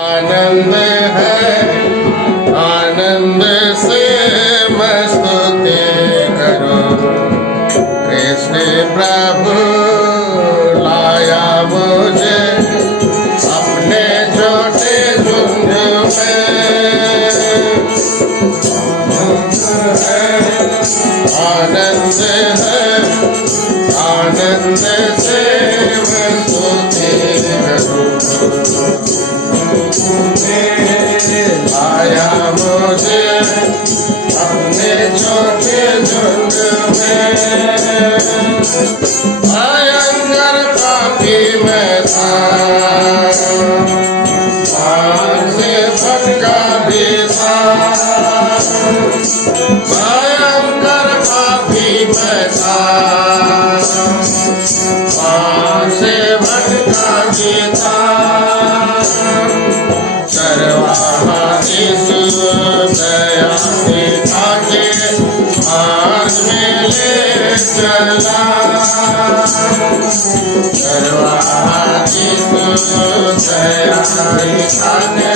आनंद है, आनंद से मैं स्तुति करूं। कृष्ण प्रभु लाया मुझे अपने छोटे झुंड में। आनंद है, आनंद से मैं स्तुति करूं। लाया मुझे अपने छोटे झुंड में। भयंकर पापी मैं था, पाप से भटका भी था। भयंकर पापी मैं था, पाप से भटका भी था। करवाहा यीशु दया दिखा के मार्ग में ले चला। करवाहा यीशु दया दिखा के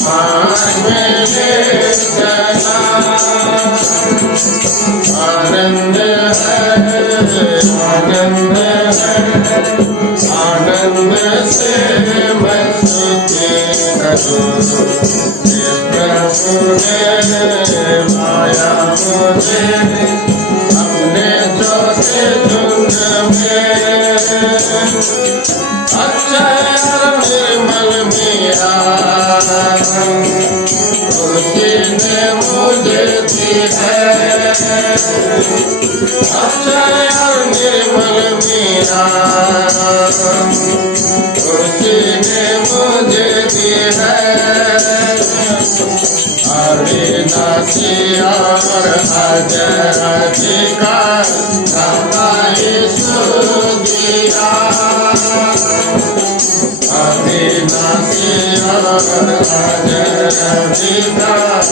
मार्ग में ले चला। आनंद है, आनंद है, आनंद से मैं स्तुति करूं। प्रभु ने लाया मुझे अपने छोटे झुंड में। अक्षय निर्मल मीरा उसने मुझे दी है। अक्षय निर्मल मीरा उसने मुझे दी है। अविनाशी और अजय अधिकार यीशु दिया। अविनाशी और अजय अधिकार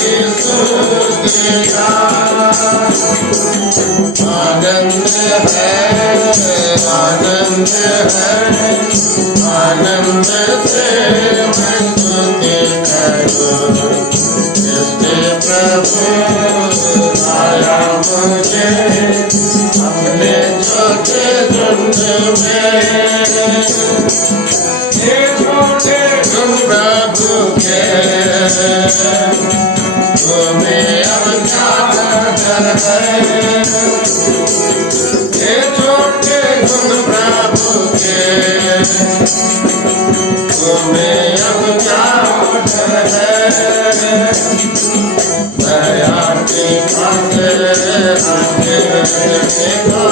यीशु दिया। आनंद है, आनंद है, आनंद से मैं स्तुति करूं। इसके प्रभु लाया मुझे अपने छोटे झुंड में। ये छोटे झुंड प्रभु के तुम्हें अब क्या डर है। ये छोटे झुंड प्रभु के तुम्हें अब क्या डर है। दया की खातिर आगे देखो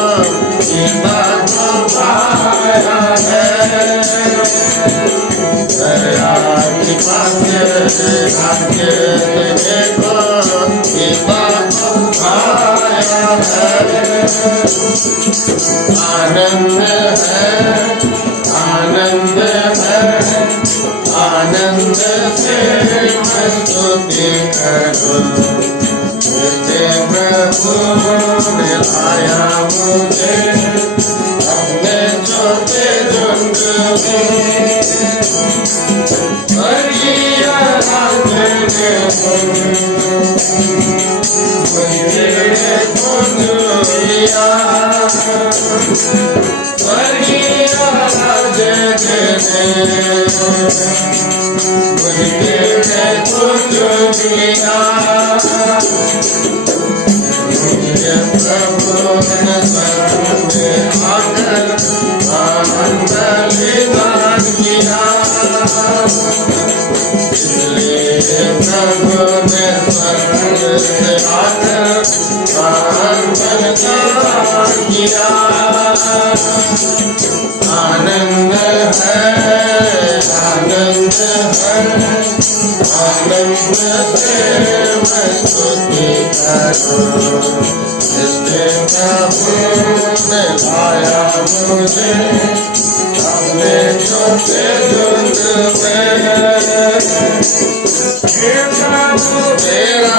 बात पाया है। दया की खातिर आगे देखो बात पाया है। आनंद है, आनंद है, आनंद से मैं स्तुति करूं। प्रभु ने लाया मुझे अपने छोटे झुंड में। स्वर्गीय राज्य ने मुझे चुन लिया। स्वर्गीय राज्य ने मुझे चुन लिया। प्रभु ने स्वर्ग में आकर बलिदान किया। इसलिए प्रभु ने स्वर्ग से आकर बलिदान किया। आनंद है, आनंद है, आनंद से मैं स्तुति करूं। इसके प्रभु ने लाया मुझे अपने छोटे झुंड में। तेरा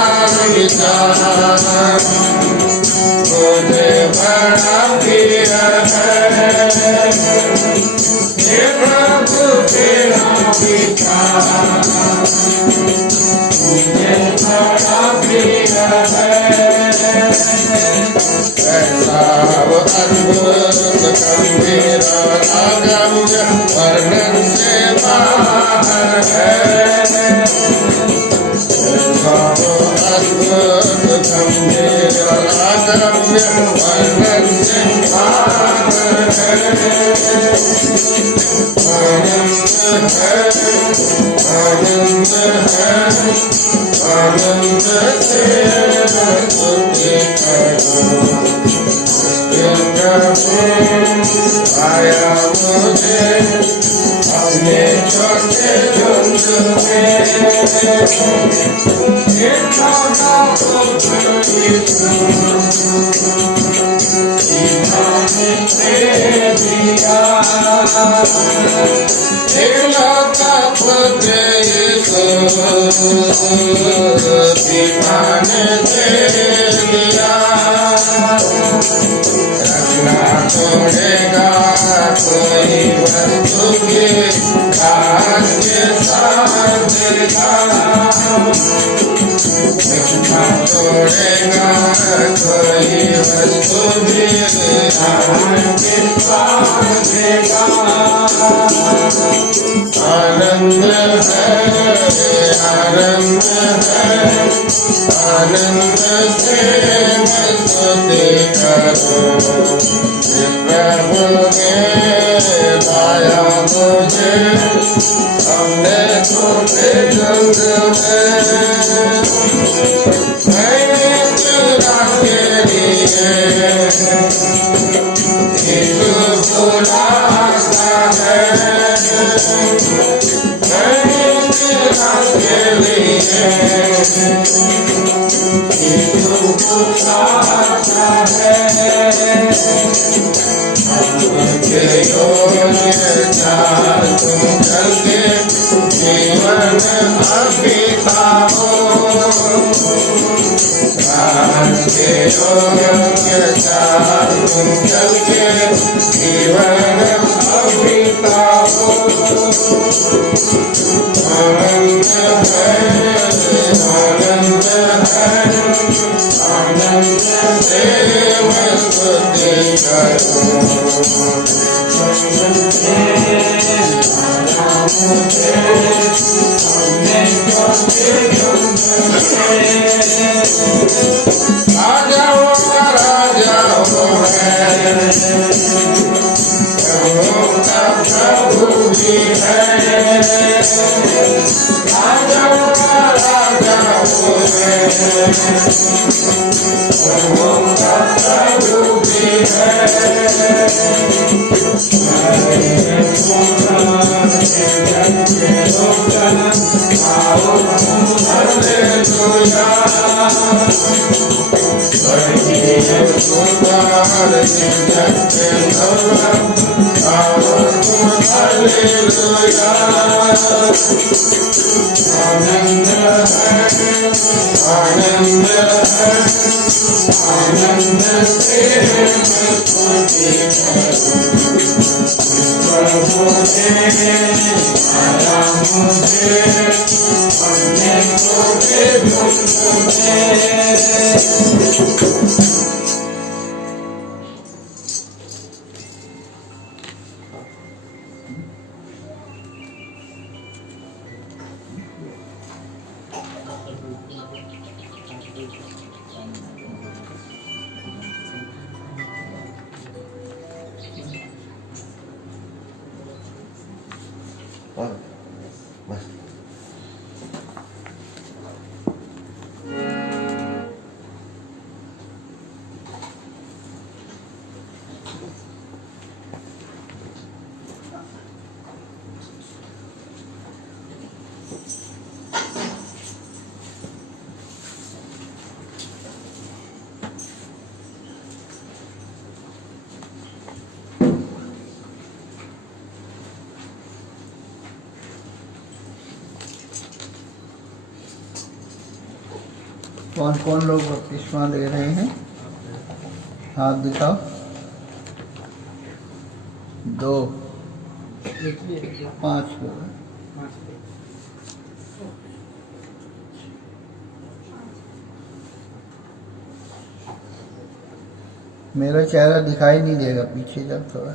विचार मुझे बड़ा प्रिय है। हे प्रभु तेरा है, आनंद है, आनंद से स्तुति करो। प्रभु आया मुझे अपने छोटे झुंड में, देखा ना पुत्र यीशु इन्होंने दे दिया। एकलौता पुत्र यीशु इन्होंने दे दिया। रखना छोड़ेगा कोई वस्तु के काज के साथ देगा। रखना छोड़ेगा कोई वस्तु भी काज के साथ देगा। आनंद है, आनंद है, आनंद से मैं स्तुति करूं। प्रभु ने लाया मुझे हमने छोटे झुंड में, मैंने चुरा के लिए यीशु बुलाता है। मैंने चुरा के लिए यीशु बुलाता है। के योग्यता तुम करके जीवन अभी पाओ। के योग्यता तुम करके जीवन अभी पाओ। आनंद है, आनंद है, आनंद से मैं स्तुति करूं। राजाओं का राजा वो है, प्रभुओं का प्रभु भी है। राजाओं का राजा वो है, प्रभुओं का प्रभु भी है। आनंद है, आनंद है, आनंद से मैं स्तुति करूं। प्रभु ने आया मुझे अपने छोटे झुंड में। बस कौन कौन लोग बपतिस्मा ले रहे हैं? हाथ दिखाओ। 2 5 लोग। मेरा चेहरा दिखाई नहीं देगा, पीछे जाओ थोड़ा।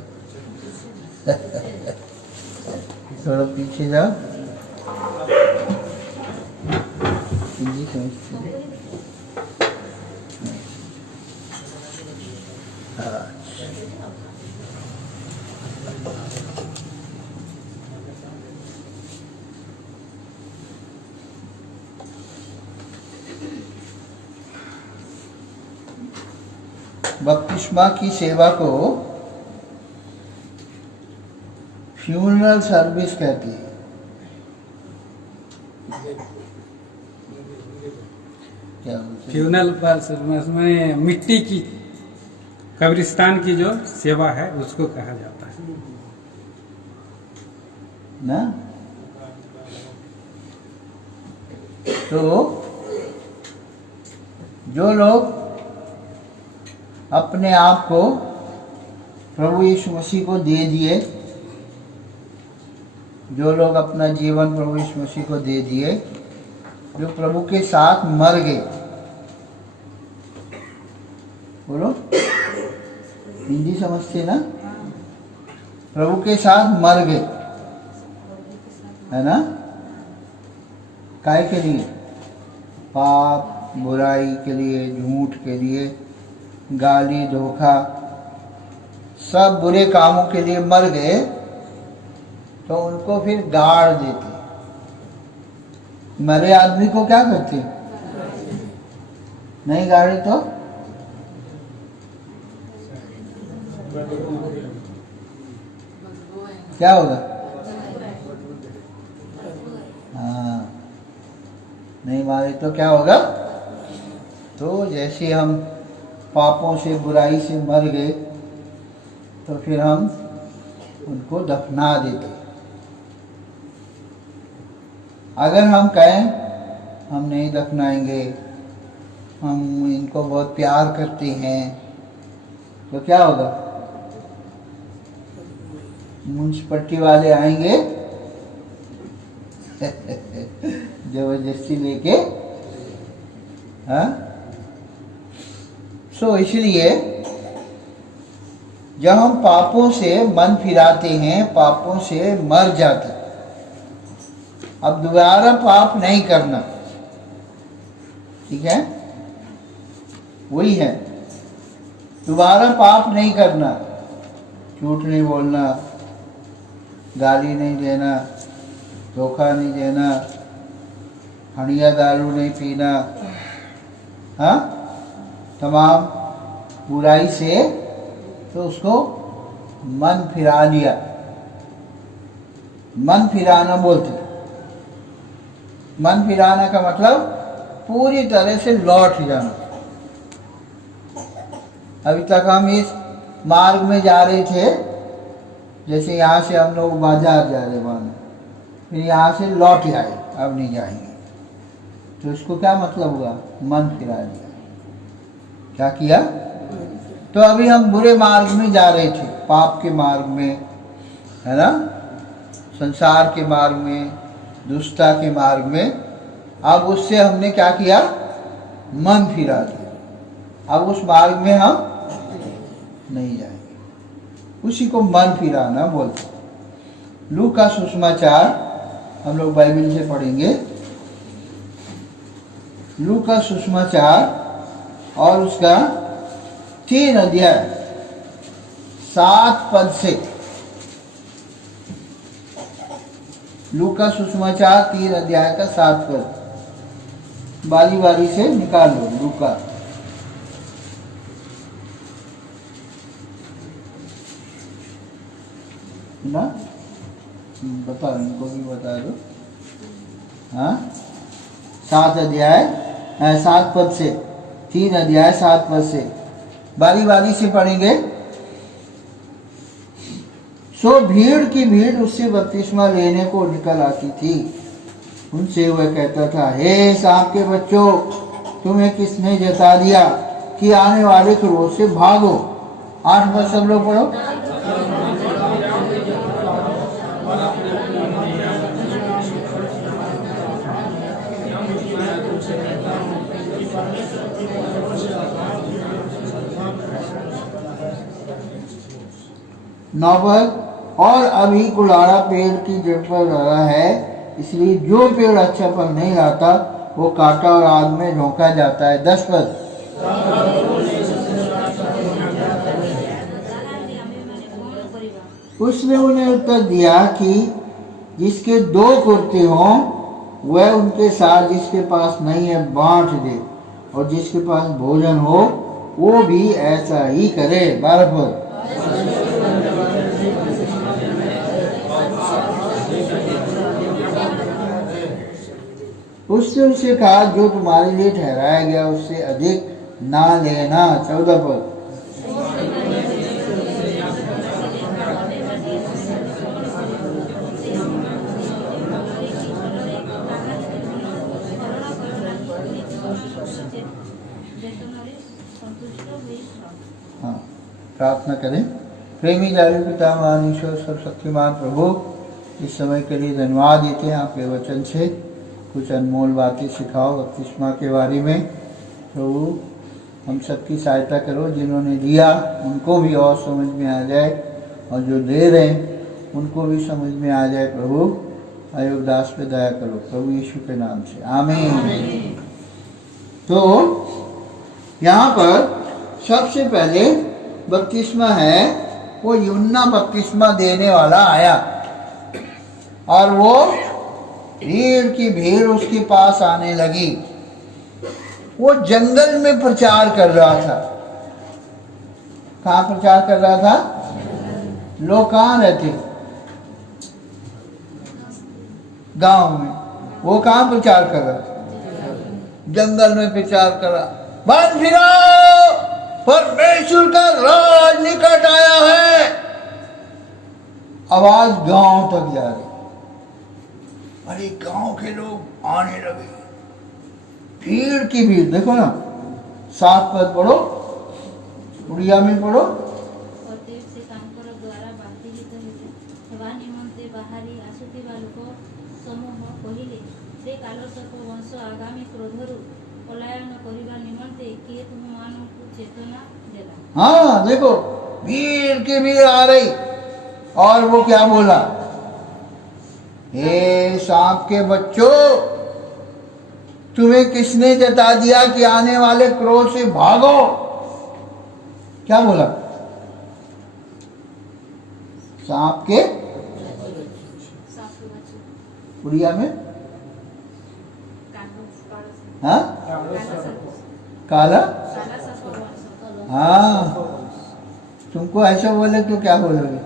थोड़ा पीछे जाओ। जी समझती है। बपतिस्मा की सेवा को फ्यूनरल सर्विस कहती है। क्या बोलते हैं? फ्यूनल पर में मिट्टी की कब्रिस्तान की जो सेवा है उसको कहा जाता है। ना तो जो लोग अपने आप को प्रभु यीशु मसीह को दे दिए, जो लोग अपना जीवन प्रभु यीशु मसीह को दे दिए, जो प्रभु के साथ मर गए, बोलो हिंदी समझते ना, प्रभु के साथ मर गए, है ना, काय के लिए? पाप, बुराई के लिए, झूठ के लिए, गाली, धोखा, सब बुरे कामों के लिए मर गए, तो उनको फिर गाड़ देते। मरे आदमी को क्या करते? नहीं गाड़े तो क्या होगा? हाँ, नहीं मारे तो क्या होगा? तो जैसे हम पापों से, बुराई से मर गए, तो फिर हम उनको दफना देते। अगर हम कहें हम नहीं दफनाएंगे, हम इनको बहुत प्यार करते हैं, तो क्या होगा? म्युनिसिपलिटी वाले आएंगे जबरदस्ती लेके। हाँ, सो इसलिए जब हम पापों से मन फिराते हैं, पापों से मर जाते, अब दोबारा पाप नहीं करना, ठीक है, वही है, दोबारा पाप नहीं करना, झूठ नहीं बोलना, गाली नहीं देना, धोखा नहीं देना, हड़िया दारू नहीं पीना, हाँ, तमाम बुराई से तो उसको मन फिरा लिया। मन फिराना बोलते, मन फिराना का मतलब पूरी तरह से लौट जाना। अभी तक हम इस मार्ग में जा रहे थे, जैसे यहाँ से हम लोग बाजार जा रहे वहाँ, फिर यहाँ से लौट आए, अब नहीं जाएंगे, तो इसको क्या मतलब हुआ? मन फिरा दिया। क्या किया? तो अभी हम बुरे मार्ग में जा रहे थे, पाप के मार्ग में, है ना, संसार के मार्ग में, दुष्टता के मार्ग में। अब उससे हमने क्या किया? मन फिरा दिया। अब उस मार्ग में हम नहीं जाएंगे, उसी को मन फिराना बोलते। लू का सुसमाचार हम लोग बाइबल से पढ़ेंगे। लू का सुसमाचार और उसका 3 अध्याय 7 पद से। लू का सुसमाचार 3 अध्याय का 7 पद, बारी बारी से निकाल लो। लू का ना, बताओ, इनको भी बता दो। हाँ, 7 अध्याय 7 पद से, 3 अध्याय 7 पद से बारी बारी से पढ़ेंगे। सो भीड़ की भीड़ उससे बपतिस्मा लेने को निकल आती थी। उनसे वह कहता था, हे सांप के बच्चों, तुम्हें किसने जता दिया कि आने वाले क्रोध से भागो। 8 पद सब लोग पढ़ो। नौबत और अभी कुलाड़ा पेड़ की जड़ पर लगा है, इसलिए जो पेड़ अच्छा फल नहीं लाता वो काटा और आग में झोंका जाता है। 10 पद। उसने उन्हें उत्तर दिया कि जिसके 2 कुर्ते हों वह उनके साथ जिसके पास नहीं है बांट दे, और जिसके पास भोजन हो वो भी ऐसा ही करे। बराबर। उससे उसे कहा, जो तुम्हारे लिए ठहराया गया उससे अधिक ना लेना। 14 पर। हाँ, प्रार्थना करें। प्रेमी दयालु पिता महान ईश्वर सर्वशक्तिमान प्रभु, इस समय के लिए धन्यवाद देते हैं। आपके वचन से कुछ अनमोल बातें सिखाओ बपतिस्मा के बारे में। प्रभु हम सबकी सहायता करो, जिन्होंने दिया उनको भी और समझ में आ जाए, और जो दे रहे हैं उनको भी समझ में आ जाए। प्रभु अयोग्य दास पे दया करो, प्रभु यीशु के नाम से आमीन। तो यहाँ पर सबसे पहले बपतिस्मा है, वो यूहन्ना बपतिस्मा देने वाला आया, और वो भीड़ की भीड़ उसके पास आने लगी। वो जंगल में प्रचार कर रहा था। कहाँ प्रचार कर रहा था? लोग कहाँ रहते? गांव में। वो कहाँ प्रचार कर रहा था? जंगल में प्रचार कर रहा, मन फिराओ, परमेश्वर का राज निकट आया है। आवाज गांव तक जा रही। अरे गांव के लोग आने लगे, भीड़ की भीड़। देखो ना, 7 पद पढ़ो, उड़िया में पढ़ो। हाँ देखो, भीड़ की भीड़ आ रही, और वो क्या बोला? हे सांप के बच्चों, तुम्हें किसने जता दिया कि आने वाले क्रोध से भागो? क्या बोला? सांप के उड़िया में हाँ काला। हाँ, तुमको ऐसा बोले तो क्या बोलोगे?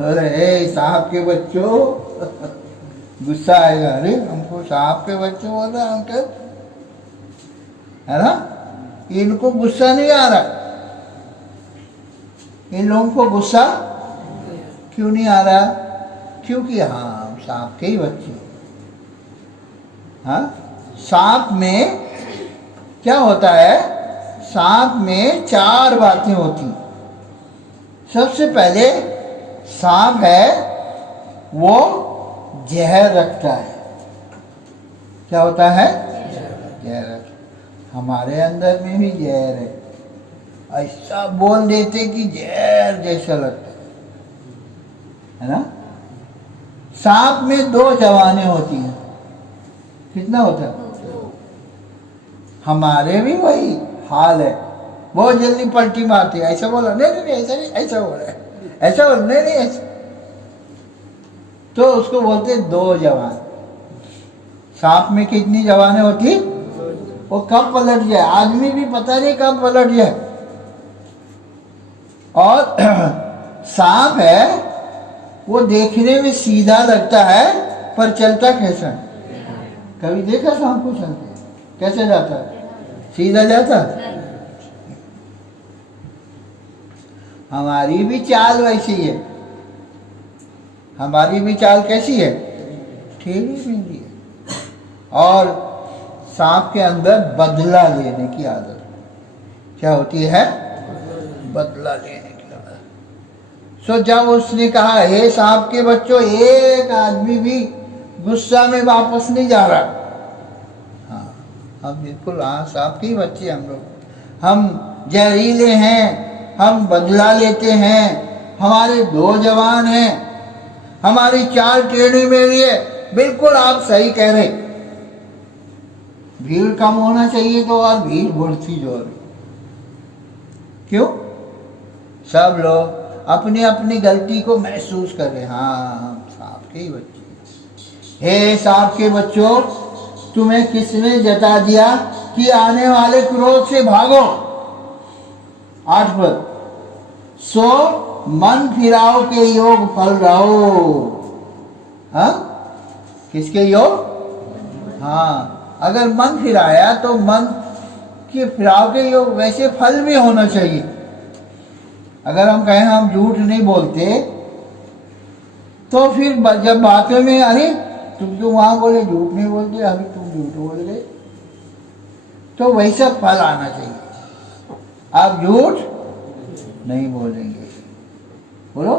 अरे सांप के बच्चों, गुस्सा आएगा। अरे हमको सांप के बच्चों बोल रहा है अंकल, है ना? इनको गुस्सा नहीं आ रहा। इन लोगों को गुस्सा क्यों नहीं आ रहा? क्योंकि हाँ, हम सांप के ही बच्चे। हाँ, सांप में क्या होता है? सांप में 4 बातें होती। सबसे पहले सांप है, वो जहर रखता है। क्या होता है? जहर। हमारे अंदर में भी जहर है, ऐसा बोल देते कि जहर जैसा लगता है ना? सांप में 2 जवानें होती हैं। कितना होता है? हमारे भी वही हाल है, बहुत जल्दी पलटी मारती है। ऐसा बोला, नहीं नहीं ऐसा नहीं, ऐसा बोल रहा है, ऐसा बोल, नहीं नहीं ऐसा। तो उसको बोलते 2 जवान। सांप में कितनी जवानें होती? वो कब पलट जाए, आदमी भी पता नहीं कब पलट जाए। और सांप है, वो देखने में सीधा लगता है, पर चलता कैसा? कभी देखा सांप को चलते? कैसे जाता है? सीधा जाता? हमारी भी चाल वैसी है। हमारी भी चाल कैसी है? टेढ़ी मेढ़ी है। और सांप के अंदर बदला लेने की आदत। क्या होती है? बदला लेने की आदत। सो जब उसने कहा, हे सांप के बच्चों, एक आदमी भी गुस्सा में वापस नहीं जा रहा। हाँ, हम बिल्कुल हाँ सांप के ही बच्चे हम लोग। हम जहरीले हैं, हम बदला लेते हैं, हमारे 2 जवान हैं, हमारी चाल टेढ़ी मेढ़ी है। बिल्कुल आप सही कह रहे। भीड़ कम होना चाहिए तो, और भीड़ बढ़ती जा रही। क्यों? सब लोग अपनी अपनी गलती को महसूस कर रहे। हाँ, हम सांप के ही बच्चे। हे सांप के बच्चों, तुम्हें किसने जता दिया कि आने वाले क्रोध से भागो। 8 पद, सो मन फिराओ के योग फल रहो। हाँ, किसके योग? हाँ, अगर मन फिराया तो मन के फिराव के योग वैसे फल भी होना चाहिए। अगर हम कहें हम झूठ नहीं बोलते तो फिर जब बातों में अरे तुम तो वहां बोले झूठ नहीं बोलते, अभी तुम झूठ बोल गए, तो वैसा फल आना चाहिए। आप झूठ नहीं बोलेंगे, बोलो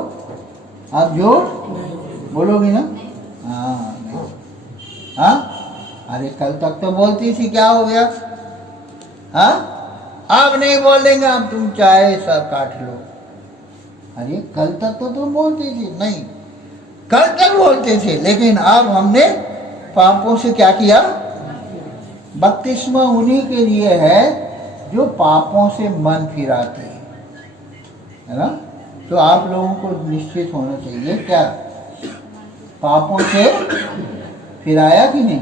आप झूठ बोलोगे ना? हाँ नहीं। हाँ, अरे कल तक तो बोलती थी, क्या हो गया? हाँ, अब नहीं बोलेंगे, अब तुम चाहे सर काट लो। अरे कल तक तो तुम बोलती थी। नहीं, कल तक बोलते थे, लेकिन अब हमने पापों से क्या किया? बपतिस्मा उन्हीं के लिए है जो पापों से मन फिराते हैं, है ना? तो आप लोगों को निश्चित होना चाहिए, क्या पापों से फिराया कि नहीं?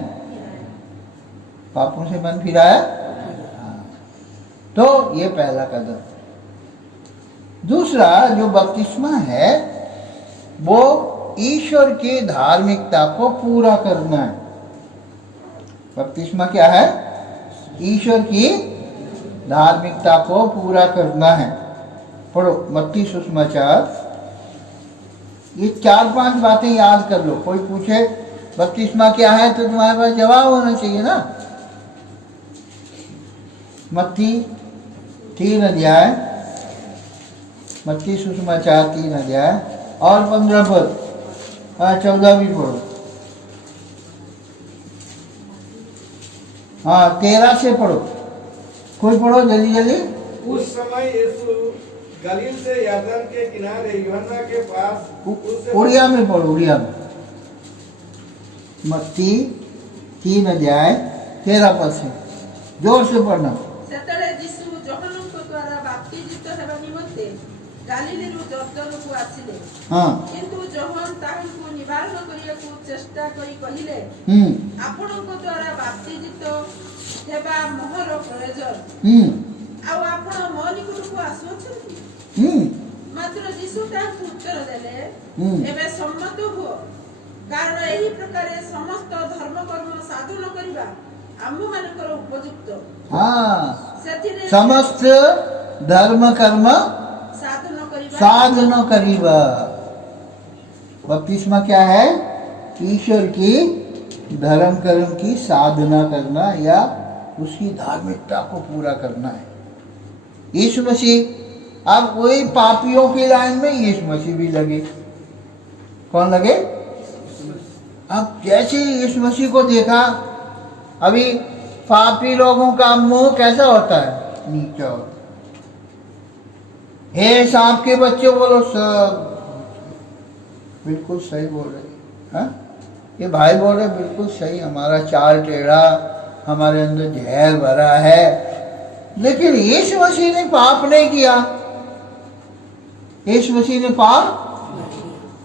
पापों से मन फिराया? हाँ। तो ये पहला कदम। दूसरा जो बपतिस्मा है वो ईश्वर की धार्मिकता को पूरा करना है। बपतिस्मा क्या है? ईश्वर की धार्मिकता को पूरा करना है। पढ़ो मत्ती सुसमाचार, ये 4-5 बातें याद कर लो। कोई पूछे बपतिस्मा क्या है तो तुम्हारे पास जवाब होना चाहिए ना। मत्ती 3 अध्याय, मत्ती सुसमाचार 3 अध्याय और 15 पद, 14 भी पढ़ो। हाँ, 13 से पढ़ो, कोई पढ़ो जल्दी जल्दी। उस समय यीशु गलील से यरदन के किनारे यूहन्ना के पास उड़िया में पढ़ो, उड़िया में। मत्ती 3 अध्याय 13 पद से जोर से पढ़ना। ସେତେବେଳେ ଯୀଶୁ ଯୋହନଙ୍କ ଦ୍ୱାରା ବାପ୍ତିଜିତ ହେବା ନିମନ୍ତେ ଗାଲିଲରୁ ଜର୍ଦ୍ଦନକୁ ଆସିଲେ। हाँ, କିନ୍ତୁ ଯୋହନ ତାହାଙ୍କୁ ନିବାରଣ କରିବାକୁ ଚେଷ୍ଟା କରି କହିଲେ, ଆପଣଙ୍କ ଦ୍ୱାରା ବାପ୍ତିଜିତ ହେବା ମୋହର ପ୍ରୟୋଜନ, ଆଉ ଆପଣ ମୋ ନିକଟକୁ ଆସୁଅଛନ୍ତି। ମାତ୍ର ଯୀଶୁ ତାହାଙ୍କୁ ଉତ୍ତର ଦେଲେ, ଏବେ ସମ୍ମତ ହୁଅ, କାରଣ ଏହି ପ୍ରକାରେ ସମସ୍ତ ଧର୍ମକର୍ମ ସାଧନ କରିବା ଆମ୍ଭମାନଙ୍କର ଉପଯୁକ୍ତ। हाँ, ସେଥିରେ समस्त धर्म कर्म ସାଧନ କରିବା साधन करीबा। बपतिस्मा क्या है? ईश्वर की धर्म कर्म की साधना करना या उसकी धार्मिकता को पूरा करना है। यीशु मसीह, अब वही पापियों की लाइन में यीशु मसीह भी लगे। कौन लगे? अब जैसे यीशु मसीह को देखा, अभी पापी लोगों का मुंह कैसा होता है? नीचा होता है। हे सांप के बच्चे बोलो सब, बिल्कुल सही बोल रहे हैं। ये भाई बोल रहे बिल्कुल सही, हमारा चाल टेढ़ा, हमारे अंदर जहर भरा है, लेकिन यीशु मसीह ने पाप नहीं किया। यीशु मसीह ने पाप,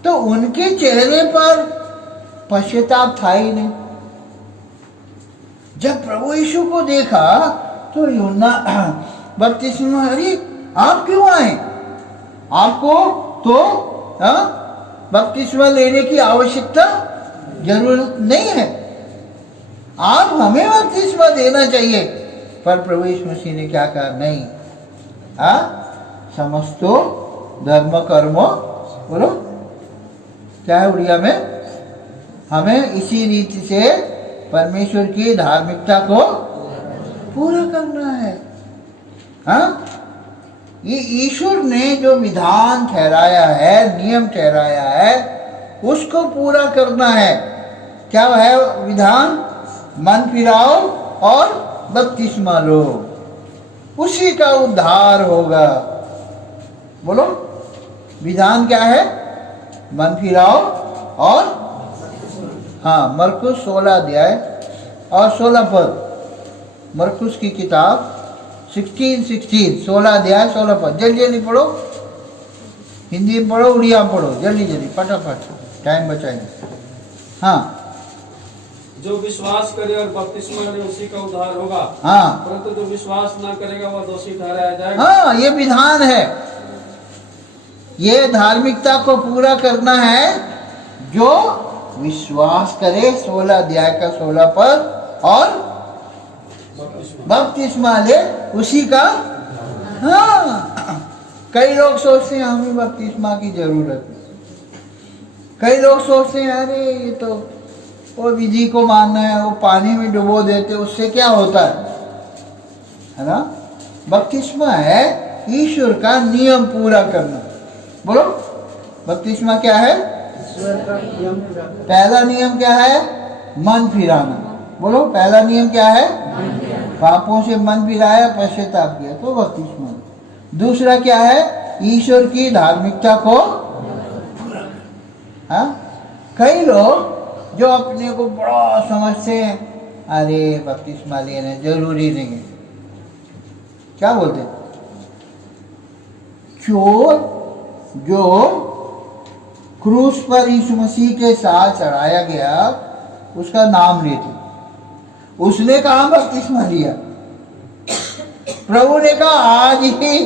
तो उनके चेहरे पर पश्चाताप था ही नहीं। जब प्रभु यीशु को देखा तो यूहन्ना बपतिस्मा, अरे आप क्यों आए? आपको तो बपतिस्मा लेने की आवश्यकता जरूरत नहीं है, आप हमें बपतिस्मा देना चाहिए। पर प्रभु यीशु मसीह ने क्या कहा? नहीं, समस्तो धर्म कर्मो, बोलो क्या है उड़िया में? हमें इसी रीति से परमेश्वर की धार्मिकता को पूरा करना है। हाँ, ये ईश्वर ने जो विधान ठहराया है, नियम ठहराया है, उसको पूरा करना है। क्या है विधान? मन फिराओ और बपतिस्मा लो, उसी का उद्धार होगा। बोलो विधान क्या है? मन फिराओ और हाँ, मरकुस 16 अध्याय और 16 पद, मरकुस की किताब 16 अध्याय 16 पद। जल्दी जल्दी पढ़ो, हिंदी में पढ़ो, उड़िया में पढ़ो, जल्दी जल्दी फटाफट, टाइम बचाएंगे। हाँ, जो विश्वास करे और बपतिस्मा ले उसी का उद्धार होगा, हाँ परंतु जो विश्वास न करेगा वह दोषी ठहराया जाएगा। हाँ, ये विधान है। ये धार्मिकता को पूरा करना है जो विश्वास करे, 16 अध्याय का 16 पद, और बपतिस्मा ले उसी का। हाँ, कई लोग सोचते हैं हमें बपतिस्मा की जरूरत है। कई लोग सोचते हैं अरे ये तो वो विधि को मानना है, वो पानी में डुबो देते, उससे क्या होता है ना। बपतिस्मा है ईश्वर का नियम पूरा करना। बोलो, बपतिस्मा क्या है? पहला नियम क्या है? मन फिराना। बोलो, पहला नियम क्या है? पापों से मन फिराया, पश्चाताप किया, तो बपतिस्मा। दूसरा क्या है? ईश्वर की धार्मिकता को। हाँ, कई लोग जो अपने को बड़ा समझते हैं, अरे बपतिस्मा लेना जरूरी नहीं है। क्या बोलते हैं? चोर जो क्रूस पर यीशु मसीह के साथ चढ़ाया गया, उसका नाम लेते, उसने कहा बपतिस्मा लिया। प्रभु ने कहा आज ही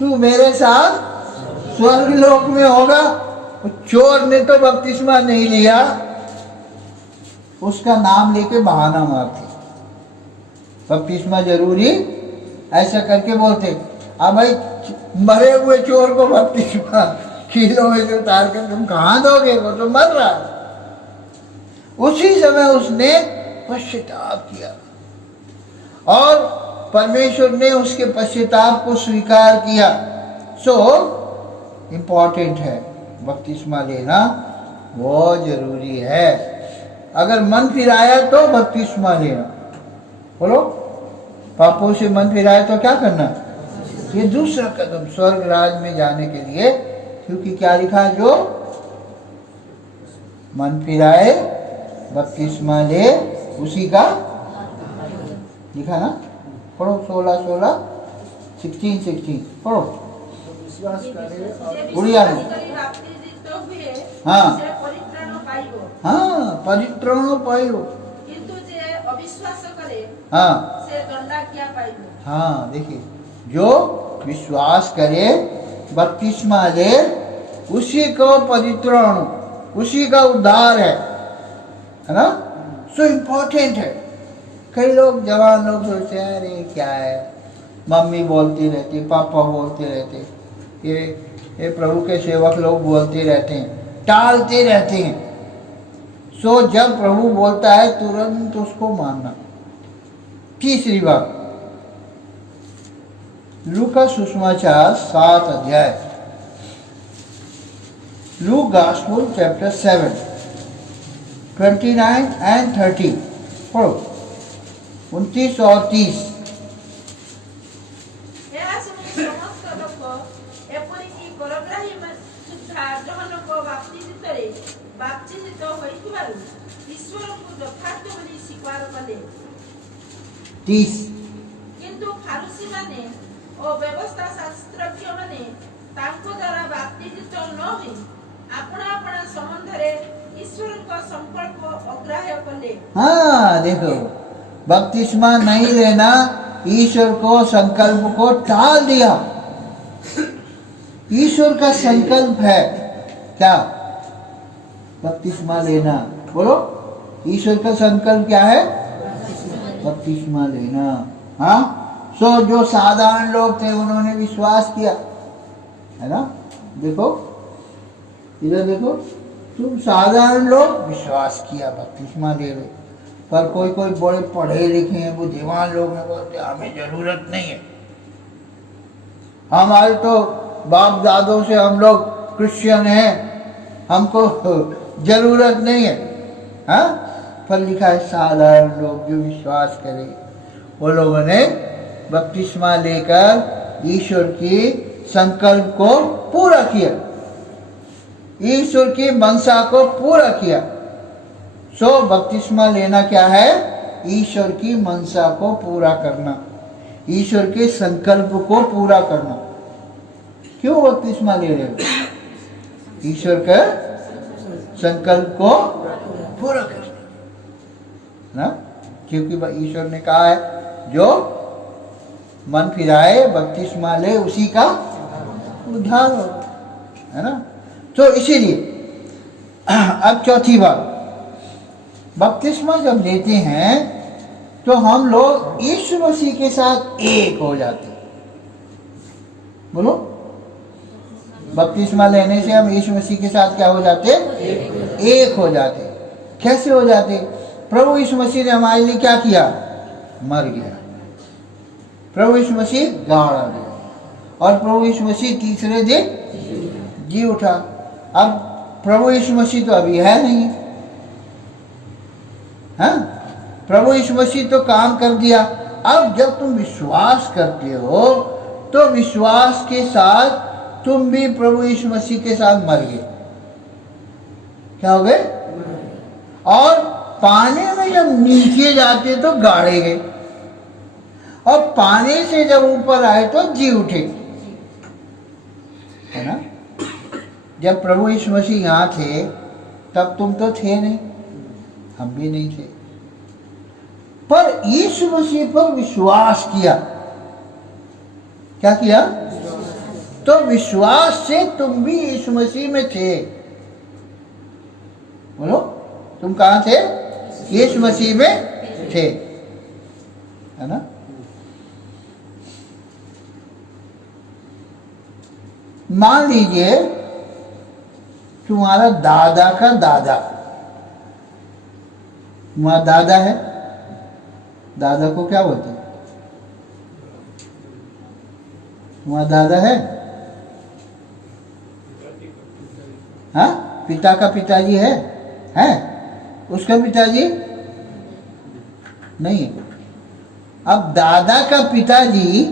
तू मेरे साथ स्वर्ग लोक में होगा। चोर ने तो बपतिस्मा नहीं लिया, उसका नाम लेके बहाना मारते, बपतिस्मा जरूरी ऐसा करके बोलते। अब भाई मरे हुए चोर को बपतिस्मा किलो में से उतार कर तुम कहाँ दोगे? वो तो मर रहा है। उसी समय उसने पश्चाताप किया और परमेश्वर ने उसके पश्चाताप को स्वीकार किया। सो इम्पोर्टेंट है, बपतिस्मा लेना बहुत जरूरी है। अगर मन फिराया तो बपतिस्मा लेना। बोलो, पापों से मन फिराया तो क्या करना? ये दूसरा कदम स्वर्ग राज में जाने के लिए, क्योंकि क्या लिखा है? जो मन फिराए बपतिस्मा ले उसी का लिखा ना। पढ़ो 16 16 पढ़ो। उड़िया में। हाँ हाँ, परित्राण पाइबो, किंतु जे अविश्वास करे हाँ से दंडाज्ञा पाइबो। हाँ, देखिए, जो विश्वास करे, बपतिस्मा ले, उसी को परित्राण, उसी का उद्धार है ना। सो इम्पोर्टेंट है। कई लोग, जवान लोग सोचते हैं अरे क्या है, मम्मी बोलती रहती, पापा बोलते रहते, ये प्रभु के सेवक लोग बोलते रहते हैं, टालते रहते हैं। सो जब प्रभु बोलता है तुरंत उसको मानना। तीसरी बात, लूका सुसमाचार 7 अध्याय, लूक गॉस्पेल चैप्टर 7 29 and 30 पढ़ो, 29 और 30। ଏହା ଶୁଣି ସମସ୍ତ ଲୋକ ଏପରିକି କରଗ୍ରାହୀ ସୁଦ୍ଧା ଜଣ ଲୋକ ବାପ୍ତିଜିତ ହୋଇଥିବାରୁ ଈଶ୍ୱରଙ୍କୁ ଯଥାର୍ଥ ବୋଲି ସ୍ୱୀକାର କଲେ। 30 କିନ୍ତୁ ଫାରୁସୀମାନେ ଓ ବ୍ୟବସ୍ଥା ଶାସ୍ତ୍ରଜ୍ଞମାନେ ତାଙ୍କ ଦ୍ୱାରା ବାପ୍ତିଜିତ ନ ହୋଇ ଆପଣା ଆପଣା ସମ୍ବନ୍ଧରେ ଈଶ୍ୱରଙ୍କ ସଂକଳ୍ପ ଅଗ୍ରାହ୍ୟ କଲେ। हाँ देखो, बपतिस्मा नहीं लेना, ईश्वर को संकल्प को टाल दिया। ईश्वर का संकल्प है क्या? बपतिस्मा लेना। बोलो, ईश्वर का संकल्प क्या है? बपतिस्मा लेना। हाँ, सो जो साधारण लोग थे उन्होंने विश्वास किया, है ना। देखो इधर देखो, तुम साधारण लोग विश्वास किया, बपतिस्मा ले लो। पर कोई कोई बड़े पढ़े लिखे हैं, बुद्धिमान लोग हैं, बोलते हमें जरूरत नहीं है, हमारे तो बाप दादों से हम लोग क्रिश्चियन हैं, हमको जरूरत नहीं है। हाँ, पर लिखा है साधारण लोग जो विश्वास करें, वो लोगों ने बपतिस्मा लेकर ईश्वर की संकल्प को पूरा किया, ईश्वर की मनसा को पूरा किया। सो बपतिस्मा लेना क्या है? ईश्वर की मनसा को पूरा करना, ईश्वर के संकल्प को पूरा करना। क्यों बपतिस्मा ले रहे हो? ईश्वर के संकल्प को पूरा करना। ना, क्योंकि ईश्वर ने कहा है जो मन फिराए बपतिस्मा ले उसी का उद्धार हो, है ना। तो इसीलिए अब चौथी बात, बपतिस्मा जब लेते हैं तो हम लोग यीशु मसीह के साथ एक हो जाते हैं। बोलो, बपतिस्मा लेने से हम यीशु मसीह के साथ क्या हो जाते? एक हो जाते। कैसे हो जाते? प्रभु यीशु मसीह ने हमारे लिए क्या किया? मर गया। प्रभु यीशु मसीह गाड़ा गया और प्रभु यीशु मसीह तीसरे दिन जी उठा। अब प्रभु यीशु मसीह तो अभी है नहीं, हाँ, प्रभु यीशु मसीह तो काम कर दिया। अब जब तुम विश्वास करते हो तो विश्वास के साथ तुम भी प्रभु यीशु मसीह के साथ मर गए। क्या हो गए? और पानी में जब नीचे जाते तो गाड़े गए और पानी से जब ऊपर आए तो जी उठे, है ना। जब प्रभु यीशु मसीह यहाँ थे तब तुम तो थे नहीं, हम भी नहीं थे, पर यीशु मसीह पर विश्वास किया। क्या किया? तो विश्वास से तुम भी यीशु मसीह में थे। बोलो, तुम कहाँ थे? यीशु मसीह में थे, है ना। मान लीजिए तुम्हारा दादा का दादा, तुम्हारा दादा है, दादा को क्या बोलते हैं? तुम्हारा दादा है, हाँ, पिता का पिताजी है उसका पिताजी नहीं। अब दादा का पिताजी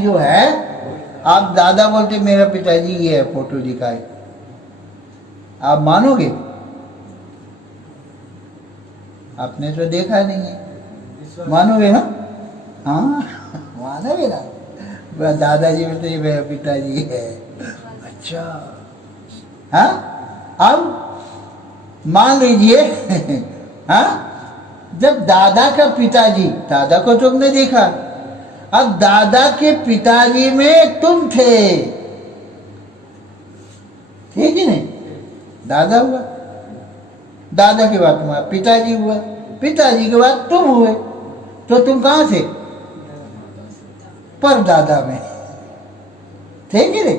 जो है, आप दादा बोलते मेरा पिताजी ये है, फोटो दिखाए, आप मानोगे? आपने तो देखा नहीं है, मानोगे ना? हाँ, मानोगे ना? दादाजी बोलते ये मेरा पिताजी है। अच्छा, हाँ, अब मान लीजिए हाँ, जब दादा का पिताजी, दादा को तुमने देखा, अब दादा के पिताजी में तुम थे, ठीक है नहीं? दादा हुआ, दादा के बाद तुम्हारा पिताजी हुआ, पिताजी के बाद तुम हुए, तो तुम कहाँ थे? पर दादा में थे कि नहीं?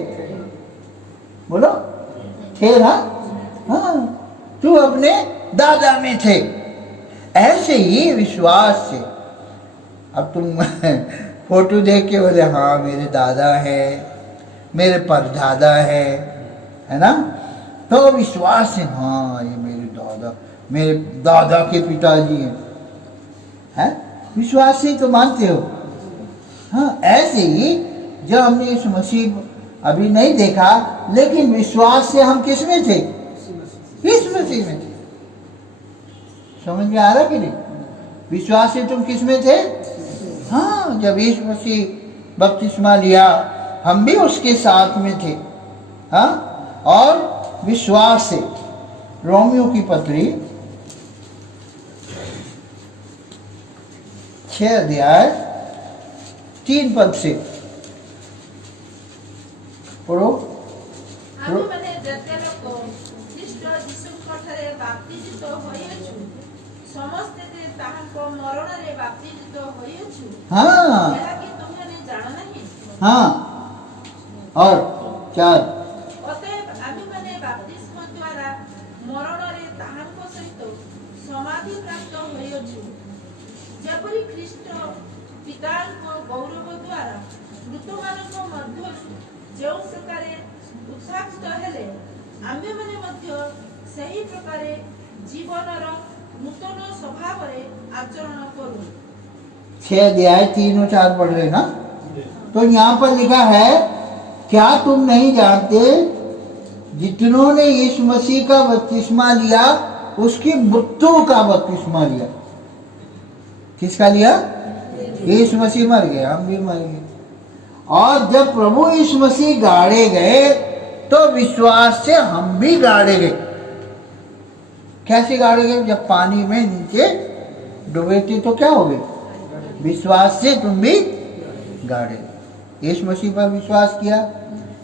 बोलो, थे ना? हाँ, तू अपने दादा में थे। ऐसे ही विश्वास से अब तुम फोटो देख के बोले हाँ मेरे दादा है, मेरे परदादा है ना। तो विश्वास से हाँ ये मेरे दादा के पिताजी हैं, विश्वास से तो मानते हो। हाँ, ऐसे ही जब हमने यीशु मसीह अभी नहीं देखा, लेकिन विश्वास से हम किस में थे? यीशु मसीह में थे। समझ में आ रहा कि नहीं? विश्वास से तुम किस में थे? हाँ, जब यीशु मसीह बपतिस्मा लिया हम भी उसके साथ में थे। हाँ, और विश्वास से रोमियो की पत्री 6 अध्याय 3 पद से पढ़ो। ଆମେ ମାନେ ଯେତେ ଲୋକ ଖ୍ରୀଷ୍ଟ ଯୀଶୁଙ୍କ ଠାରେ ବାପ୍ତିଜିତ ହୋଇଅଛୁ, ସମସ୍ତେ ଯେ ତାହାଙ୍କ ମରଣରେ ବାପ୍ତିଜିତ ହୋଇଅଛୁ, हाँ ଏହା କି ତୁମେ ଜାଣ ନାହିଁ? हाँ, और 4 ଅତଏବ ଆମେମାନେ ବାପ୍ତିସ୍ମ ଦ୍ୱାରା ମରଣରେ ତାହାଙ୍କ ସହିତ ସମାଧି ପ୍ରାପ୍ତ ହୋଇଅଛୁ, ଯେପରି ଖ୍ରୀଷ୍ଟ ପିତାଙ୍କ ଗୌରବ ଦ୍ୱାରା ମୃତମାନଙ୍କ ମଧ୍ୟରୁ ଯେଉଁ ପ୍ରକାରେ ଉତ୍ଥାପିତ ହେଲେ, ଆମେମାନେ ମଧ୍ୟ ସେହି ପ୍ରକାରେ ଜୀବନର ନୂତନ ସ୍ୱଭାବରେ ଆଚରଣ କରୁ। 6 अध्याय 3 और 4 पढ़ रहे ना। तो यहाँ पर लिखा है, क्या तुम नहीं जानते जितनों ने यीशु मसीह का बपतिस्मा लिया उसकी मृत्यु का बपतिस्मा लिया। किसका लिया? यीशु मसीह मर गए, हम भी मर गए। और जब प्रभु यीशु मसीह गाड़े गए तो विश्वास से हम भी गाड़े गए। कैसे गाड़ेंगे? जब पानी में नीचे डूबे थे तो क्या हो गए? विश्वास से तुम भी गाड़े। यीशु मसीह पर विश्वास किया,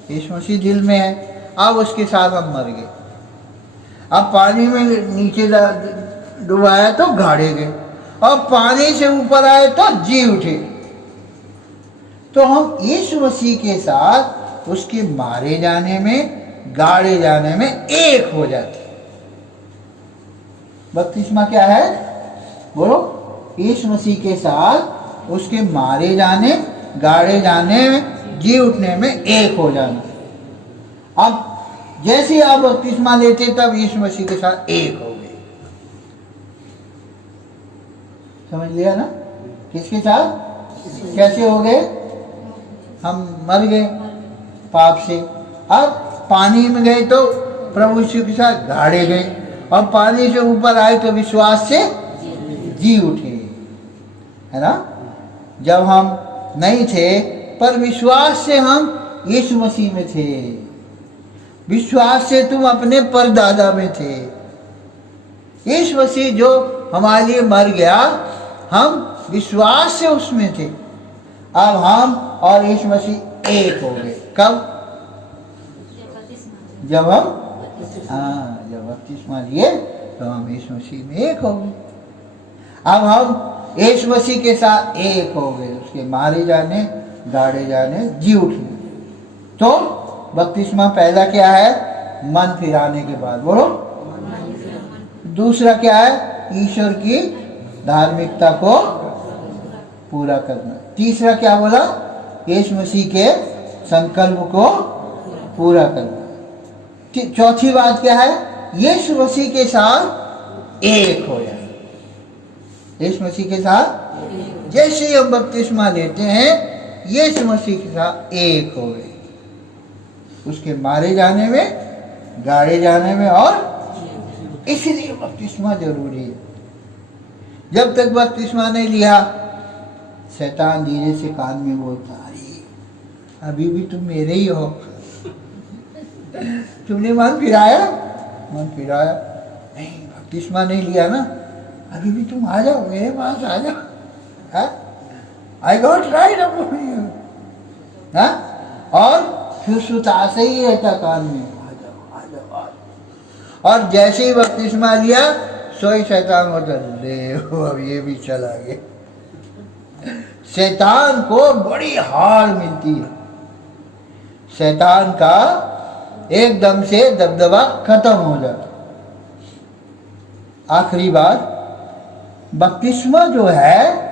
यीशु मसीह दिल में है, अब उसके साथ हम मर गए। अब पानी में नीचे डुबाया तो गाड़े गए, और पानी से ऊपर आए तो जी उठे। तो हम यीशु मसीह के साथ उसके मारे जाने में, गाड़े जाने में एक हो जाते। बपतिस्मा क्या है? बोलो। यीशु मसीह के साथ उसके मारे जाने, गाड़े जाने में, जी उठने में एक हो जाना। अब जैसे आप बपतिस्मा लेते तब यीशु मसीह के साथ एक हो गए। समझ लिया ना? किसके साथ? कैसे हो गए? हम मर गए पाप से, अब पानी में गए तो प्रभु यीशु के साथ गाड़े गए, और पानी से ऊपर आए तो विश्वास से जी उठे, है ना? जब हम नहीं थे पर विश्वास से हम यीशु मसीह में थे। विश्वास से तुम अपने परदादा में थे। यीशु मसीह जो हमारे लिए मर गया, हम विश्वास से उसमें थे। अब हम और यीशु मसीह एक हो गए। कब? जब हम जब बपतिस्मा लिए तो हम यीशु मसीह में एक हो गए। अब हम यीशु मसीह के साथ एक हो गए, उसके मारे जाने, गाड़े जाने, जी उठने। तो बपतिस्मा पहला क्या है? मन फिराने के बाद। बोलो। दूसरा क्या है? ईश्वर की धार्मिकता को पूरा करना। तीसरा क्या बोला? यीशु मसीह के संकल्प को पूरा करना। चौथी बात क्या है? यीशु मसीह के साथ एक हो जाए। यीशु मसीह के साथ जैसे ही हम बपतिस्मा लेते हैं, यीशु मसीह के साथ एक हो गए, उसके मारे जाने में, गाड़े जाने में, और इसलिए बपतिस्मा जरूरी है। जब तक बपतिस्मा नहीं लिया, शैतान धीरे से कान में बोलता, अरे अभी भी तुम मेरे ही हो, तुमने मन फिराया, नहीं बपतिस्मा नहीं लिया ना, अभी भी तुम आ जाओ, मेरे पास आ जाओ, I got right about you. और फिर सुता से ही रहता कान में, आ जाओ आ जाओ आ जाओ। और जैसे ही बपतिस्मा लिया, सोई शैतान होता, ले अब ये भी चला गया। शैतान को बड़ी हार मिलती है। शैतान का एकदम से दबदबा खत्म हो जाता। आखिरी बात, बपतिस्मा जो है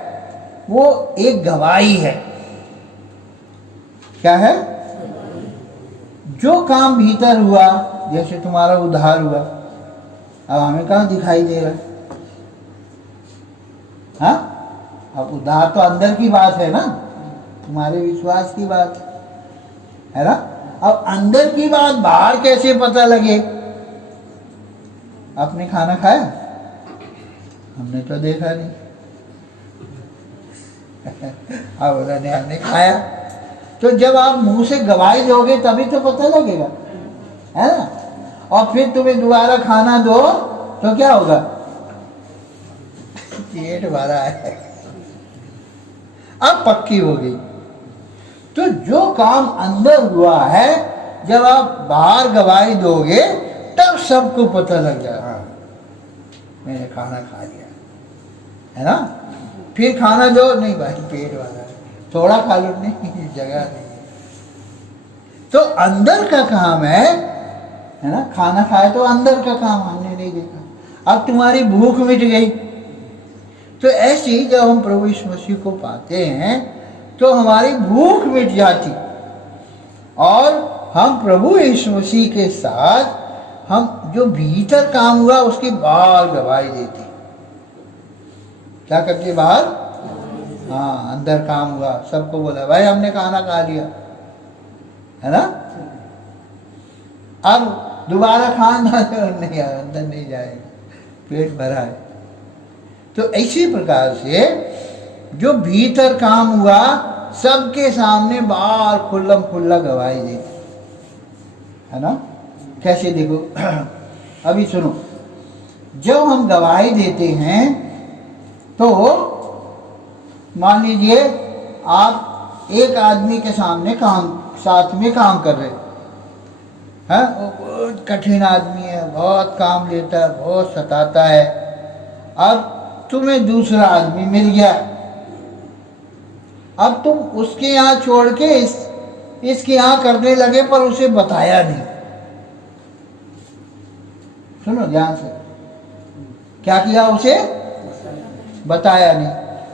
वो एक गवाही है। क्या है? जो काम भीतर हुआ, जैसे तुम्हारा उद्धार हुआ, अब हमें कहाँ दिखाई दे रहा है? हाँ, अब उद्धार तो अंदर की बात है ना, तुम्हारे विश्वास की बात है ना। अब अंदर की बात बाहर कैसे पता लगे? आपने खाना खाया? हमने तो देखा नहीं। अब हमने खाया, तो जब आप मुंह से गवाही दोगे तभी तो पता लगेगा, है ना। और फिर तुम्हें दोबारा खाना दो तो क्या होगा? पेट भरा है, अब पक्की हो गई। तो जो काम अंदर हुआ है, जब आप बाहर गवाही दोगे तब सबको पता लग जाएगा, हाँ मैंने खाना खा लिया, है ना। फिर खाना दो, नहीं भाई पेट वाला है, थोड़ा खा लो, नहीं जगह नहीं। तो अंदर का काम है ना। खाना खाए तो अंदर का काम हमने नहीं देखा। अब तुम्हारी भूख मिट गई, तो ऐसी जब हम प्रभु यीशु मसीह को पाते हैं तो हमारी भूख मिट जाती, और हम प्रभु यीशु मसीह के साथ हम जो भीतर काम हुआ उसकी बाहर गवाही देती। क्या करते? बाहर, हाँ अंदर काम हुआ, सबको बोला भाई हमने खाना खा लिया, है ना। अब दोबारा खाना नहीं, अंदर नहीं जाएगा, पेट भरा है। तो इसी प्रकार से जो भीतर काम हुआ सबके सामने बाहर खुल्लम खुल्ला गवाही देती, है ना। कैसे? देखो अभी सुनो, जब हम गवाही देते हैं तो मान लीजिए आप एक आदमी के सामने साथ में काम कर रहे हैं, वो बहुत कठिन आदमी है, बहुत काम लेता है, बहुत सताता है। अब तुम्हें दूसरा आदमी मिल गया, अब तुम उसके यहाँ छोड़ के इसके यहाँ करने लगे, पर उसे बताया नहीं। सुनो ध्यान से, क्या किया? उसे बताया नहीं।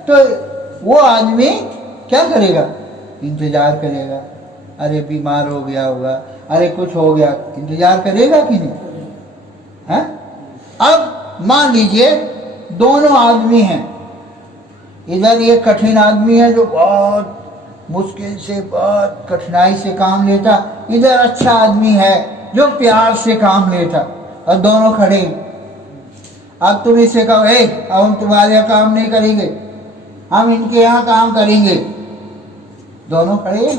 तो वो आदमी क्या करेगा? इंतजार करेगा। अरे बीमार हो गया होगा, अरे कुछ हो गया, इंतजार करेगा कि नहीं? है? अब मान लीजिए दोनों आदमी हैं, इधर ये कठिन आदमी है जो बहुत मुश्किल से, बहुत कठिनाई से काम लेता, इधर अच्छा आदमी है जो प्यार से काम लेता, और दोनों खड़े। अब तुम इसे कहो, अब हम तुम्हारे यहाँ काम नहीं करेंगे, हम इनके यहाँ काम करेंगे, दोनों खड़े हैं।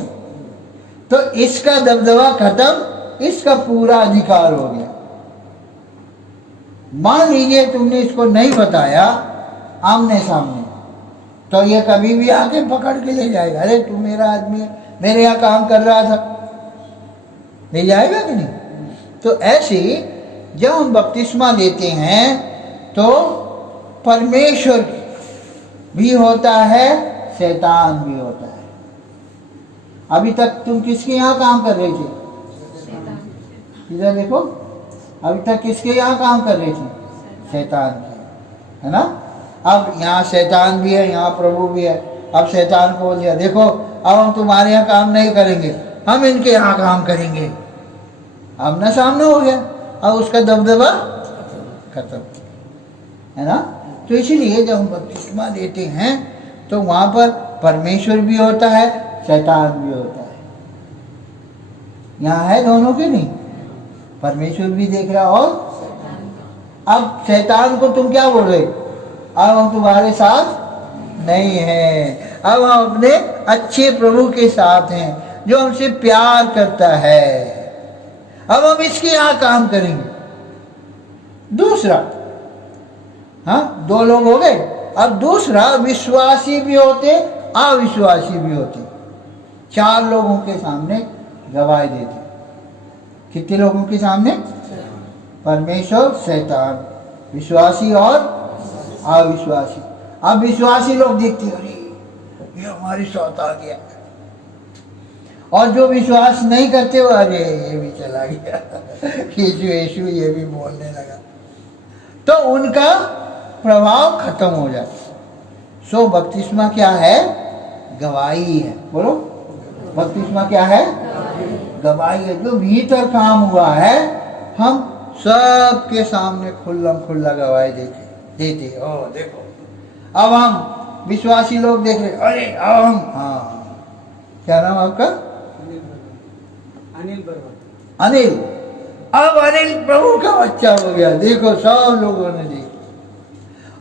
तो इसका दबदबा खत्म, इसका पूरा अधिकार हो गया। मान लीजिए तुमने इसको नहीं बताया आमने सामने, तो ये कभी भी आके पकड़ के ले जाएगा। अरे तू मेरा आदमी है, मेरे यहाँ काम कर रहा था, ले जाएगा कि नहीं? तो ऐसे ही जब हम बपतिस्मा लेते हैं तो परमेश्वर भी होता है, शैतान भी होता है। अभी तक तुम किसके यहाँ काम कर रहे थे? इधर देखो, अभी तक किसके यहाँ काम कर रहे थे? शैतान के, है ना? अब यहाँ शैतान भी है, यहाँ प्रभु भी है। अब शैतान को बोल दिया, देखो अब हम तुम्हारे यहाँ काम नहीं करेंगे, हम इनके यहाँ काम करेंगे। आमना सामने हो गया, अब उसका दबदबा खत्म, है ना? तो इसीलिए जब हम बपतिस्मा लेते हैं तो वहाँ पर परमेश्वर भी होता है, शैतान भी होता है। यहाँ है दोनों के नहीं, परमेश्वर भी देख रहा और अब शैतान को तुम क्या बोल रहे? अब हम तुम्हारे साथ नहीं हैं, अब हम अपने अच्छे प्रभु के साथ हैं जो हमसे प्यार करता है, अब हम इसके यहाँ काम करेंगे। दूसरा, हाँ, दो लोग हो गए। अब दूसरा, विश्वासी भी होते, अविश्वासी भी होते। 4 लोगों के सामने गवाही देते। कितने लोगों के सामने? परमेश्वर, शैतान, विश्वासी और अविश्वासी। अब विश्वासी लोग देखते, अरे ये हमारे साथ आ गया, और जो विश्वास नहीं करते वो, अरे ये भी चला गया, यीशु ये भी बोलने लगा, तो उनका प्रभाव खत्म हो जाता। सो बपतिस्मा क्या है? गवाही है। बोलो, बपतिस्मा क्या है? गवाही है। जो भीतर काम हुआ है, हम सबके सामने खुल्लम खुल्ला गवाही देते। ओ देखो, अब हम विश्वासी लोग देख रहे, अरे अब हम, हाँ, क्या नाम आपका? अनिल बर्मा। अनिल। अब अनिल प्रभु का बच्चा हो गया। देखो सब लोगों ने देखा,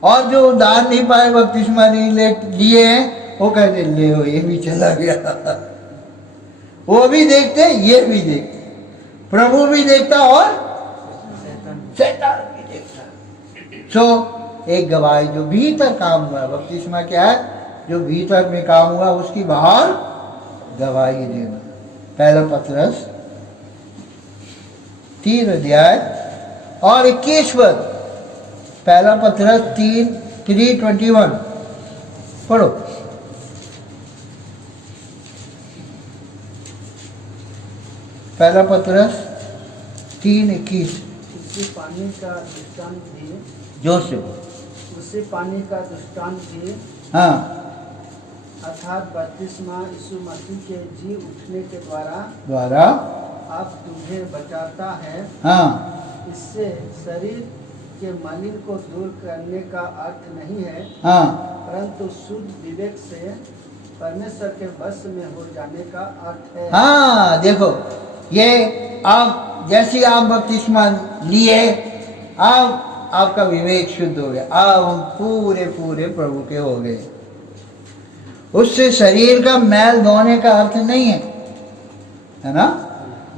और जो उधार नहीं पाए, बपतिस्मा नहीं लिए हैं, वो कहते ले हो, ये भी चला गया। वो भी देखते, ये भी देखते, प्रभु भी देखता और शैतान भी देखता। सो एक गवाही जो भीतर काम हुआ, बपतिस्मा क्या है? जो भीतर में काम हुआ उसकी बाहर गवाही देना। पहला पतरस 3 अध्याय और 21 पद। पहला पतरस 3:21 पढ़ो। पहला पतरस 3:21। उससे पानी का दृष्टांत दिए, जोर से बोलो। उससे पानी का दृष्टांत दिए, हाँ, अर्थात बपतिस्मा यीशु मसीह के जी उठने के द्वारा आप तुम्हें बचाता है। हाँ, इससे शरीर के मलिन को दूर करने का अर्थ नहीं है, हाँ, परंतु शुद्ध विवेक से परमेश्वर के वश में हो जाने का अर्थ है। हाँ। देखो, ये आप जैसे आप बपतिस्मा लिए, अब आपका विवेक शुद्ध हो गया, अब हम पूरे पूरे प्रभु के हो गए। उससे शरीर का मैल धोने का अर्थ नहीं है ना?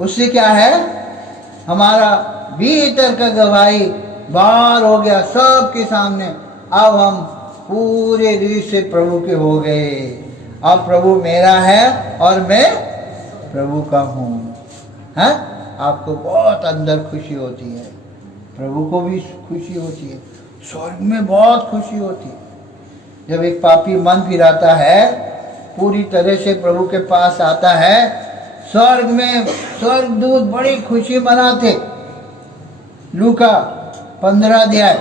उससे क्या है? हमारा भीतर का गवाही बार हो गया सबके सामने। अब हम पूरे रीत से प्रभु के हो गए। अब प्रभु मेरा है और मैं प्रभु का हूँ। हैं? आपको बहुत अंदर खुशी होती है, प्रभु को भी खुशी होती है, स्वर्ग में बहुत खुशी होती है। जब एक पापी मन फिराता है, पूरी तरह से प्रभु के पास आता है, स्वर्ग में स्वर्गदूत बड़ी खुशी मनाते। लूका 15 अध्याय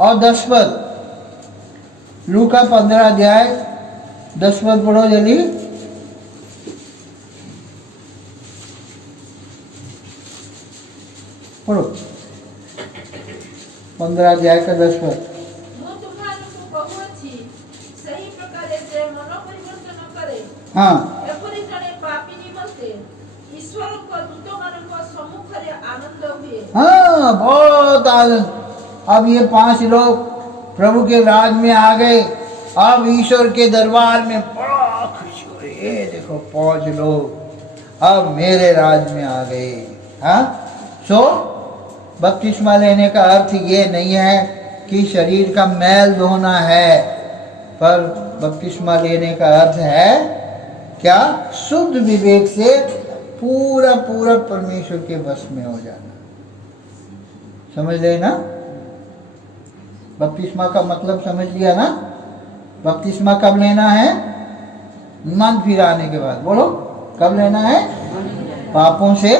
और 10 पद। लूका 15 अध्याय 10 पद पढ़ो जल्दी। पढ़ो 15 अध्याय का 10 पद। હું તમારું કહું છું સહી પ્રકારે જે મનોપરિવર્તન કરે हाँ એપરી જણે પાપી નિમંતે ઈશ્વરଙ୍କ દૂતମାନଙ୍କ ସମ୍ମୁଖରେ આનંદ ହୁଏ। हाँ, बहुत आनंद। अब ये 5 लोग प्रभु के राज में आ गए। अब ईश्वर के दरबार में बड़ा खुशी हो रही है। देखो 5 लोग अब मेरे राज में आ गए। हाँ, सो बपतिस्मा लेने का अर्थ ये नहीं है कि शरीर का मैल धोना है, पर बपतिस्मा लेने का अर्थ है क्या? शुद्ध विवेक से पूरा पूरा परमेश्वर के वश में हो जाना। समझ लेना, बपतिस्मा का मतलब समझ लिया ना? बपतिस्मा कब लेना है? मन फिराने के बाद। बोलो, कब लेना है? पापों से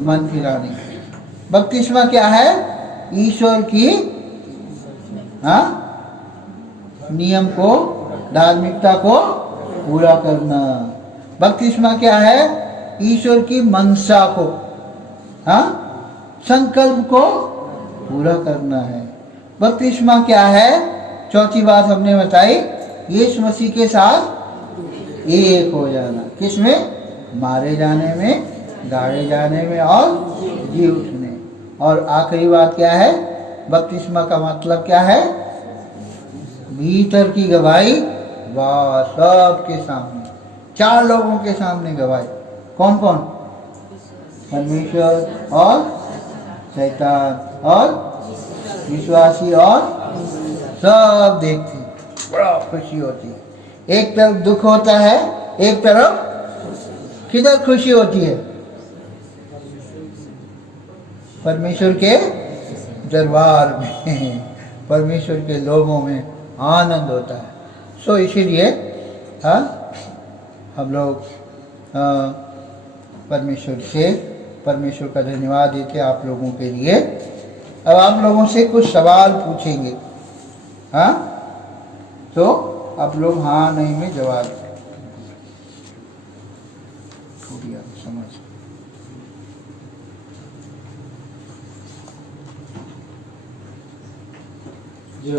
मन फिराने के। बपतिस्मा क्या है? ईश्वर की नियम को, धार्मिकता को पूरा करना। बपतिस्मा क्या है? ईश्वर की मनसा को, संकल्प को पूरा करना है। बपतिस्मा क्या है? चौथी बात हमने बताई, यीशु मसीह के साथ एक हो जाना। किसमें? मारे जाने में, गाड़े जाने में और जी उठने। और आखिरी बात क्या है? बपतिस्मा का मतलब क्या है? भीतर की गवाही। वाह, सबके सामने, 4 लोगों के सामने गवाही। कौन कौन? परमेश्वर और शैतान और विश्वासी और सब देखते, बड़ा खुशी होती है। एक तरफ दुख होता है, एक तरफ किधर खुशी होती है? परमेश्वर के दरबार में, परमेश्वर के लोगों में आनंद होता है। सो इसीलिए हम लोग परमेश्वर का धन्यवाद देते आप लोगों के लिए। अब आप लोगों से कुछ सवाल पूछेंगे। हाँ, तो आप लोग हाँ नहीं में जवाब दें। थोड़ी समझ।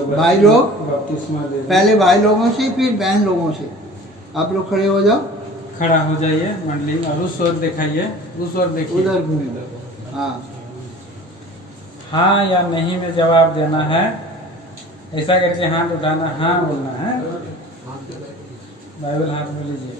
भाई लोग, बपतिस्मा ले पहले भाई लोगों से फिर बहन लोगों से। आप लोग खड़े हो जाओ, खड़ा हो जाइए मंडली, और उस ओर दिखाइए, उस ओर देखिए, उधर घूमिए। हाँ, हाँ या नहीं में जवाब देना है। ऐसा करके हाथ उठाना, हाँ बोलना है। बाइबल हाथ में लीजिए।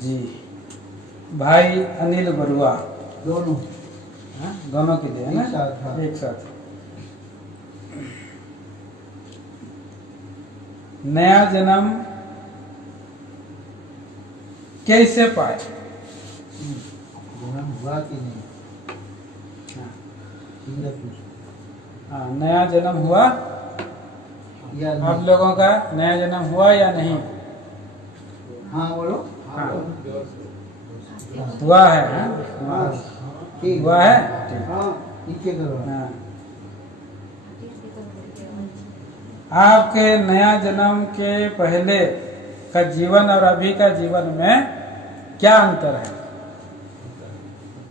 जी, भाई अनिल बरुआ, दोनों दोनों के लिए है ना? एक साथ, हाँ। एक साथ। नया जन्म कैसे पाए? हुआ कि नहीं? हाँ, नया जन्म हुआ? या आप नहीं? लोगों का नया जन्म हुआ या नहीं? हाँ बोलो। हाँ, हुआ है। हाँ? ठीक हुआ है। ठीक। हाँ, नीचे करो। हाँ। आपके नया जन्म के पहले का जीवन और अभी का जीवन में क्या अंतर है?